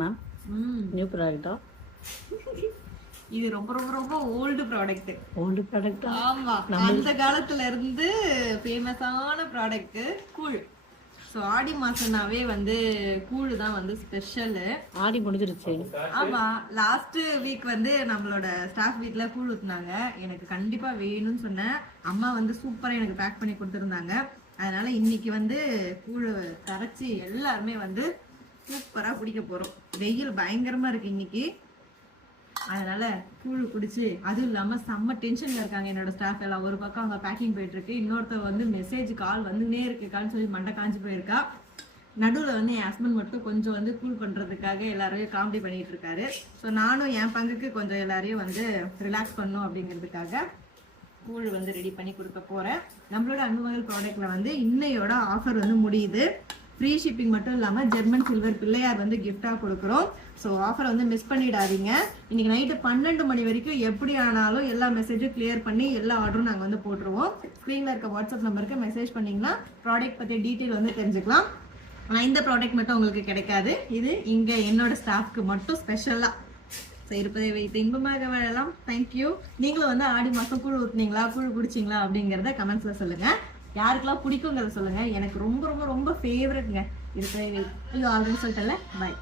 Ma'am new ப்ராடக்ட்டா? இது ரொம்ப ரொம்ப ரொம்ப ஓல்டு ப்ராடக்ட். ஓல்டு ப்ராடக்ட்டா? ஆமா, அந்த காலத்துல இருந்து ஃபேமஸான ப்ராடக்ட் கூழ். ஸோ ஆடி மாசம்னாவே வந்து கூழ் தான் வந்து ஸ்பெஷல். ஆடி முடிஞ்சிருச்சு. ஆமா, லாஸ்ட் வீக் வந்து நம்மளோட ஸ்டாஃப் வீட்ல கூழ் ஊத்துனாங்க. எனக்கு கண்டிப்பா வேணும்னு சொன்னேன். அம்மா வந்து சூப்பரா எனக்கு பேக் பண்ணி கொடுத்துருந்தாங்க. அதனால இன்னைக்கு வந்து கூழ் கரைச்சி எல்லாருமே வந்து சூப்பரா குடிக்க போறோம். வெயில் பயங்கரமா இருக்கு இன்னைக்கு. அதனால கூழ் குடிச்சு, அதுவும் இல்லாம செம்ம டென்ஷன்ல இருக்காங்க என்னோட ஸ்டாஃப் எல்லாம். ஒரு பக்கம் அவங்க பேக்கிங் போயிட்டு இருக்கு, இன்னொருத்தர் வந்து மெசேஜ் கால் வந்துனே இருக்குக்கான்னு சொல்லி மண்டை காஞ்சி போயிருக்கா. நடுவில் வந்து என் ஹஸ்பண்ட் மட்டும் கொஞ்சம் வந்து கூல் பண்றதுக்காக எல்லாரையும் காமெடி பண்ணிட்டு இருக்காரு. ஸோ நானும் என் பங்குக்கு கொஞ்சம் எல்லாரையும் வந்து ரிலாக்ஸ் பண்ணும் அப்படிங்கிறதுக்காக கூழ் வந்து ரெடி பண்ணி கொடுக்க போறேன். நம்மளோட அன்புமகள் ப்ராடக்ட்ல வந்து இன்னையோட ஆஃபர் வந்து முடியுது. ஃப்ரீ ஷிப்பிங் மட்டும் இல்லாமல் ஜெர்மன் சில்வர் பிள்ளையார் வந்து கிஃப்டாக கொடுக்குறோம். ஸோ ஆஃபரை வந்து மிஸ் பண்ணிடாதீங்க. இன்னைக்கு நைட்டு 12 மணி வரைக்கும் எப்படி ஆனாலும் எல்லா மெசேஜும் கிளியர் பண்ணி எல்லா ஆர்டரும் நாங்கள் வந்து போட்டுருவோம். ஸ்க்ரீனில் இருக்க வாட்ஸ்அப் நம்பருக்கு மெசேஜ் பண்ணிங்கன்னா ப்ராடக்ட் பற்றி டீட்டெயில் வந்து தெரிஞ்சுக்கலாம். ஆனால் இந்த ப்ராடக்ட் மட்டும் உங்களுக்கு கிடைக்காது. இது இங்கே என்னோட ஸ்டாஃப்க்கு மட்டும் ஸ்பெஷலாக. ஸோ இருப்பதை வைத்து இன்பமாக வாழலாம். தேங்க்யூ. நீங்களும் வந்து ஆடி மாதம் கூழ் ஊற்றுனீங்களா, கூழ் குடிச்சிங்களா அப்படிங்கிறத கமெண்ட்ஸில் சொல்லுங்கள். யாருக்கெல்லாம் பிடிக்குங்கிறத சொல்லுங்கள். எனக்கு ரொம்ப ரொம்ப ரொம்ப ஃபேவரட்ங்க. இருப்பதை வைத்து ஆல்ரெடி சொல்லிட்டேன்ல. பாய்.